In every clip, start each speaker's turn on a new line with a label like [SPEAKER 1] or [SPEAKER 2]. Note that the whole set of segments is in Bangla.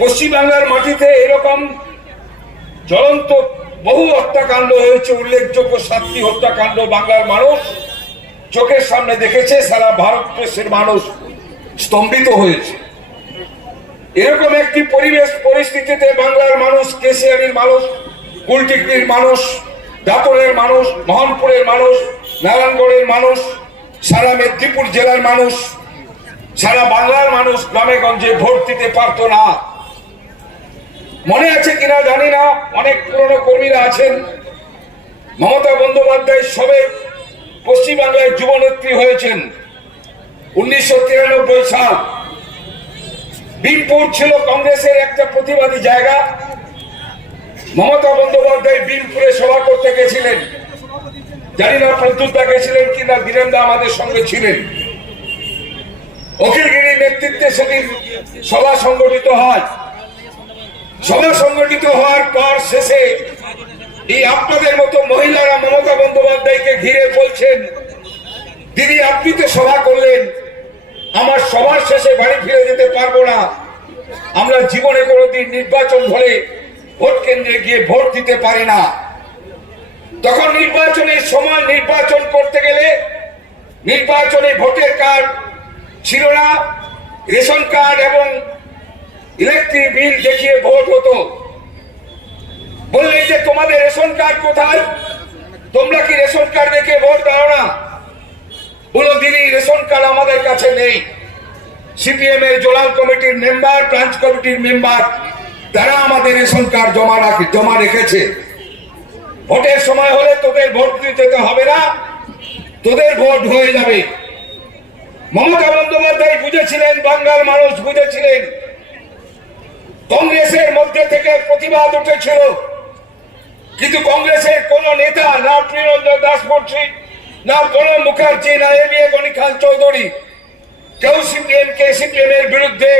[SPEAKER 1] পশ্চিমবাংলার মাটিতে এরকম জ্বলন্ত বহু হত্যাকাণ্ড হয়েছে, উল্লেখযোগ্য সাতটি হত্যাকাণ্ড বাংলার মানুষ চোখের সামনে দেখেছে, সারা ভারতবর্ষের মানুষ স্তম্ভিত হয়েছে। এরকম একটি পরিবেশ পরিস্থিতিতে বাংলার মানুষ, কেশিয়ারির মানুষ, কুলটিকরির মানুষ দাপরের মানুষ, মোহনপুরের মানুষ, নারায়ণগড়ের মানুষ, সারা মেদিনীপুর জেলার মানুষ, সারা বাংলার মানুষ গ্রামে গঞ্জে ভোট দিতে পারতো না। মনে আছে কিনা জানি না। অনেক পুরনো কর্মীরা আছেন। মমতা বন্দ্যোপাধ্যায় সবে পশ্চিমবাংলায় যুবনেত্রী হয়েছেন। উনিশশো তিরানব্বই সাল। বিনপুর ছিল কংগ্রেসের একটা প্রতিবাদী জায়গা। মমতা বন্দ্যোপাধ্যায় বিনপুরে সভা করতে গেছিলেন। জানি না প্রদ্যুৎদা গেছিলেন কিনা, বীরেন্দা আমাদের সঙ্গে ছিলেন। অখিলগিরির নেতৃত্বে সেদিন সভা সংগঠিত হয়। সভা সংগঠিত হওয়ার পর শেষে এই আপনাদের মতো মহিলারা মমতা বন্দ্যোপাধ্যায়কে ঘিরে বলছেন দিদি আপনি তো সভা করলেন, আমার সবার শেষে বাড়ি ফিরে যেতে পারব না। আমরা জীবনে কোনোদিন নির্বাচন হলে ভোট কেন্দ্রে গিয়ে ভোট দিতে পারি না। তখন নির্বাচনের সময় নির্বাচন করতে গেলে নির্বাচনে ভোটের কার্ড ছিল না, রেশন কার্ড এবং ইলেকট্রিক বিল দেখিয়ে ভোট হতো। বললেন যে, তোমাদের রেশন কার্ড কোথায়? তোমরা কি রেশন কার্ড দেখে ভোট দাও না? বলো, দিদি, রেশন কার্ড আমাদের কাছে নেই। সিপিএম এর জোনাল কমিটির মেম্বার, ব্রাঞ্চ কমিটির মেম্বার, তারা আমাদের রেশন কার্ড জমা রাখে, জমা রেখেছে। ভোটের সময় হলে তোদের ভোট দিতে হবে না, তোদের ভোট হয়ে যাবে। মমতা বন্দ্যোপাধ্যায় বুঝেছিলেন, বাংলার মানুষ বুঝেছিলেন। কংগ্রেসের মধ্যে থেকে প্রতিবাদ উঠেছিল। কিন্তু কংগ্রেসের কোন নেতা, না প্রিয়রঞ্জন দাস না প্রণব মুখার্জি, না এম এ গণি খান চৌধুরী, কেউ সিপিএম, কে সিপিএম এর বিরুদ্ধে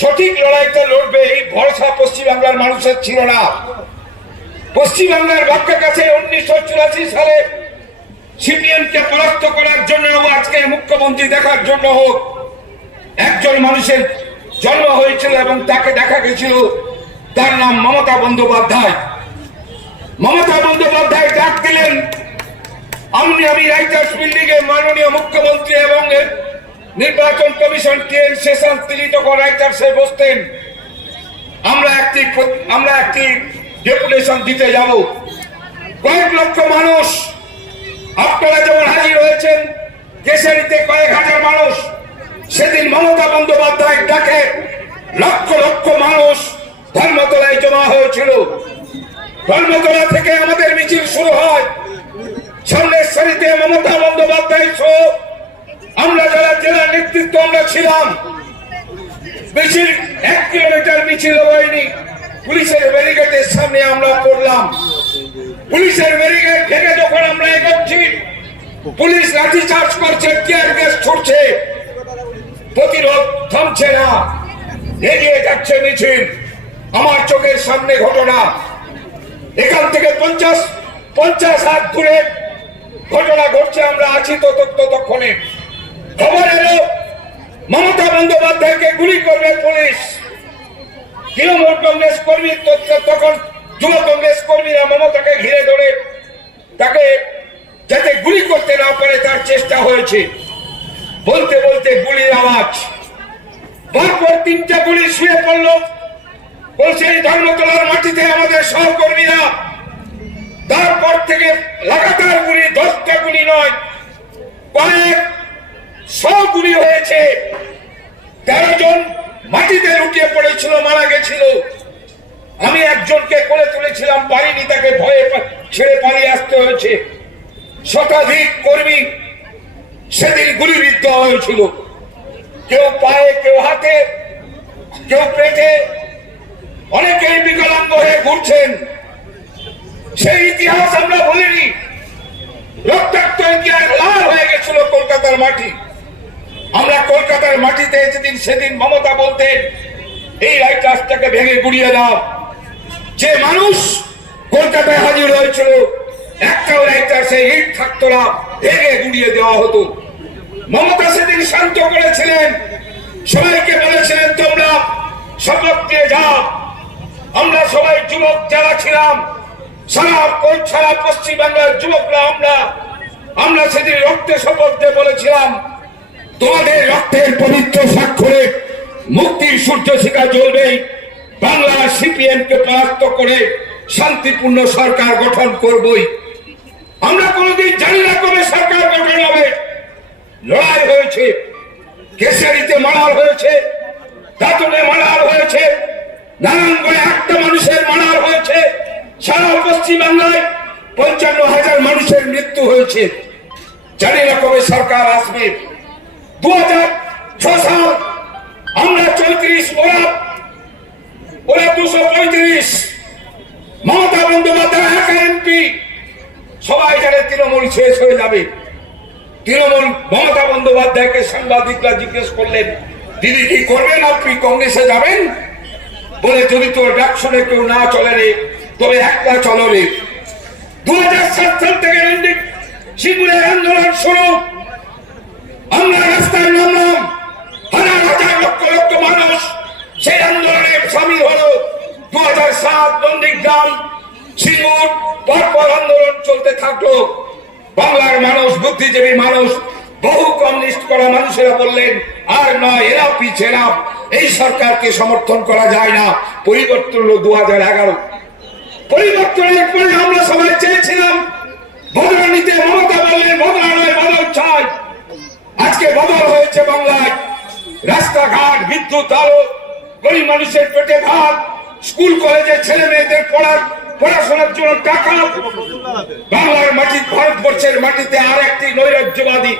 [SPEAKER 1] সঠিক লড়াইতে লড়বে এই ভরসা পশ্চিমবাংলার মানুষের ছিল না। পশ্চিমবাংলার ভাগ্যের কাছে উনিশশো চুরাশি সালে সিপিএম কে পরাস্ত করার জন্য আজকে মুখ্যমন্ত্রী দেখার জন্য হোক, একজন মানুষের জন্ম হয়েছিল এবং তাকে দেখা গেছিল। তার নাম মমতা বন্দ্যোপাধ্যায়। মমতা বন্দ্যোপাধ্যায় ডাক দিলেন, আমি আমি রাইটার্স বিল্ডিং মাননীয় মুখ্যমন্ত্রী এবং নির্বাচন কমিশন টি এন শেষান তিনি তখন রাইটার্সে বসতেন। আমরা একটি আমরা একটি ডেপুটেশন দিতে যাব। কয়েক লক্ষ মানুষ আপনারা যেমন হাজির হয়েছেন, কেশারিতে কয়েক হাজার মানুষ সেদিন মমতা বন্দ্যোপাধ্যায় ডাকে লক্ষ লক্ষ মানুষ ধর্মতলায় জমা হয়েছিল। ধর্মতলা থেকে আমাদের মিছিল শুরু হয়। সামনের সারিতে মমতা বন্দ্যোপাধ্যায় সহ আমরা যারা জেলা নেতৃত্ব, আমরা ছিলাম। মিছিল এক কিলোমিটার মিছিল হয়নি। পুলিশের ব্যারিকেডের সামনে আমরা পড়লাম। পুলিশের ব্যারিকেড থেকে যখন আমরা এগোচ্ছি, পুলিশ লাঠি করছে, টিয়ার গ্যাস ছুটছে। প্রতিরোধ থামছে না। এগিয়ে যাচ্ছে মিছিল। আমার চোখের সামনে ঘটনা। এখান থেকে পঞ্চাশ পঞ্চাশ হাত দূরে ঘটনা ঘটছে, আমরা আছি তত ততক্ষণে খবর এলো, মমতা বন্দ্যোপাধ্যায়কে গুলি করবে পুলিশ। তৃণমূল কংগ্রেস কর্মী তো- তখন যুব কংগ্রেস কর্মীরা মমতাকে ঘিরে ধরে তাকে যাতে গুলি করতে না পারে তার চেষ্টা হয়েছে। বলতে বলতে গুলির আওয়াজ। পরপর তিনটা গুলি শুয়ে পড়ল। বলছে, এই ধর্মতলার মাটিতে আমাদের সহকর্মীরা তারপর থেকে লাগাতার গুলি, দশটা গুলি নয়, কয়েক শ গুলি হয়েছে। তেরো জন মাটিতে লুটিয়ে পড়েছিল, মারা গেছিল। আমি একজনকে কোলে তুলেছিলাম, পারিনি, তাকে ভয়ে ছেড়ে পালিয়ে আসতে হয়েছে। শতাধিক কর্মী সেদিন গুলিবিদ্ধ হয়েছিল কেউ পায়ে, কেউ হাতে, কেউ পেটে। অনেকেই বিকলাঙ্গ হয়ে ঘুরছেন। সেই ইতিহাস আমরা বলিনি। রক্তাক্ত ইতিহাস লাল হয়ে গেছিল কলকাতার মাটি। আমরা কলকাতার মাটিতে যেদিন, সেদিন মমতা বলতেন, এই রাইটাসটাকে ভেঙে গুড়িয়ে দাও। যে মানুষ কলকাতায় হাজির হয়েছিল, একটাও রাইটাসে ইট থাকতো না। ভেঙে গুড়িয়ে দেওয়া হতো। মমতা সেদিন শান্ত করেছিলেন। সবাইকে বলেছিলেন, তোমরা শপথ দিয়ে আমরা সবাই যুবক যারা ছিলাম, সারা সারা পশ্চিমবাংলার যুবকরা আমরা আমরা সেদিন রক্তে শপথ বলেছিলাম, তোমাদের রক্তের পবিত্র স্বাক্ষরে মুক্তির সূর্য শিখা জ্বলবে। বাংলা সিপিএম কে পরাস্ত করে শান্তিপূর্ণ সরকার গঠন করবই। আমরা কোনোদিন জানি না কবে সরকার গঠন হবে। লড়াই হয়েছে, কেশারিতে মারার হয়েছে, দাঁতনে মারার হয়েছে, নারায়ণগড়ে একটা মানুষের মারার হয়েছে, সারা পশ্চিম বাংলায় পঞ্চান্ন হাজার মানুষের মৃত্যু হয়েছে। জানি না কবে সরকার আসবে। দু হাজার ছ সাল আমরা চৌত্রিশ ওরা ওরা দুশো পঁয়ত্রিশ। মমতা বন্দ্যোপাধ্যায় সবাই জানে তৃণমূল শেষ হয়ে যাবে। তৃণমূল মমতা বন্দ্যোপাধ্যায়কে সাংবাদিকরা জিজ্ঞেস করলেন, দিদি কি করবেন? আপনি কংগ্রেসে যাবেন? বলে, যদি তোর ডাকশনে কেউ না চলে রে, তবে একটা চলো রে। দু হাজার সাত সাল থেকে সিঙ্গুরের আন্দোলন শুরু। আমরা রাস্তায় নামলাম। হাজার হাজার লক্ষ লক্ষ মানুষ সেই আন্দোলনে সামিল হলো। দু হাজার সাত নন্দীগ্রাম সিঙ্গুর পরপর আন্দোলন চলতে থাকল। বাংলার মানুষ, বুদ্ধিজীবী মানুষ, বহু কমিউনিস্ট করা মানুষেরা বললেন, আর নয়, এরা পিছেরা এই সরকারকে সমর্থন করা যায় না। পরিবর্তন দু হাজার এগারো। পরিবর্তনের পরে আমরা সবাই চেয়েছিলাম বদলানিতে মমতা বললেন বদলা নয়, বদল চাই। আজকে বদল হয়েছে বাংলায়। রাস্তাঘাট, বিদ্যুৎ, আলো, গরিব মানুষের পেটে ভাত, স্কুল, কলেজে ছেলে মেয়েদের পড়ার পড়াশোনার জন্য টাকা। বাংলার মাটি ভারতবর্ষের মাটিতে আর একটি নৈরাজ্যবাদী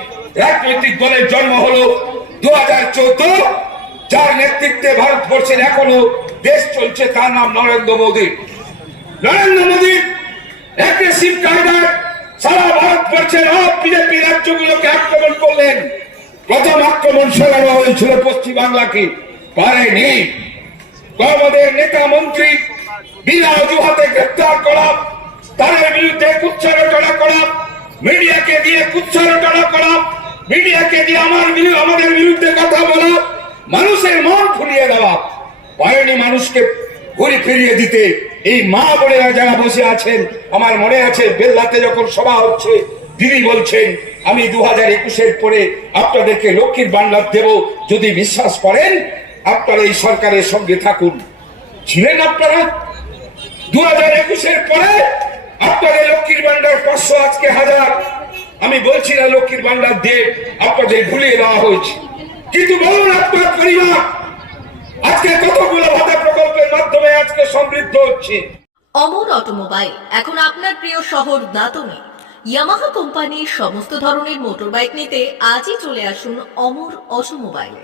[SPEAKER 1] রাজনৈতিক দলের জন্ম হলো দু হাজার চোদ্দ, যার নেতৃত্বে ভারতবর্ষের এখনও দেশ চলছে, তার নাম নরেন্দ্র মোদী। নরেন্দ্র মোদী অ্যাগ্রেসিভ কায়দায় সারা ভারতবর্ষের সব বিজেপি রাজ্যগুলোকে আক্রমণ করলেন। প্রথম আক্রমণ চালানো হয়েছিল পশ্চিম বাংলাকে পারেনি। আমাদের নেতা মন্ত্রী বিনা অজুহাতে গ্রেপ্তার করা, তাদের বিরুদ্ধে কুচ্ছারটনা করা, মিডিয়াকে দিয়ে কুচ্ছারটনা করা, মিডিয়াকে দিয়ে আমার আমাদের বিরুদ্ধে কথা বলা, মানুষের মন ফুলিয়ে দেওয়া পারেনি মানুষকে ঘুরে ফিরিয়ে দিতে এই মা বোনেরা যারা বসে আছেন, আমার মনে আছে বেল্লাতে যখন সভা হচ্ছে, দিদি বলছেন, আমি দু হাজার একুশের পরে আপনাদেরকে লক্ষ্মীর বাংলার দেব, যদি বিশ্বাস করেন, আপনারা এই সরকারের সঙ্গে থাকুন। ছিলেন আপনারা? দু হাজার একুশের পরে আপনাদের লক্ষ্মীর ভান্ডার পাঁচশো, আজকে হাজার। আমি বলছি না লক্ষ্মীর ভান্ডার দিয়ে আপনাদের ভুলিয়ে দেওয়া হয়েছে। কিন্তু বলুন আপনার পরিবার, আজকে কতগুলো ভাতা প্রকল্পের মাধ্যমে আজকে সমৃদ্ধ হচ্ছে?
[SPEAKER 2] অমর অটোমোবাইল, এখন আপনার প্রিয় শহর দাতনে। ইয়ামাহা কোম্পানির সমস্ত ধরনের মোটরবাইক নিতে আজই চলে আসুন অমর অটোমোবাইলে।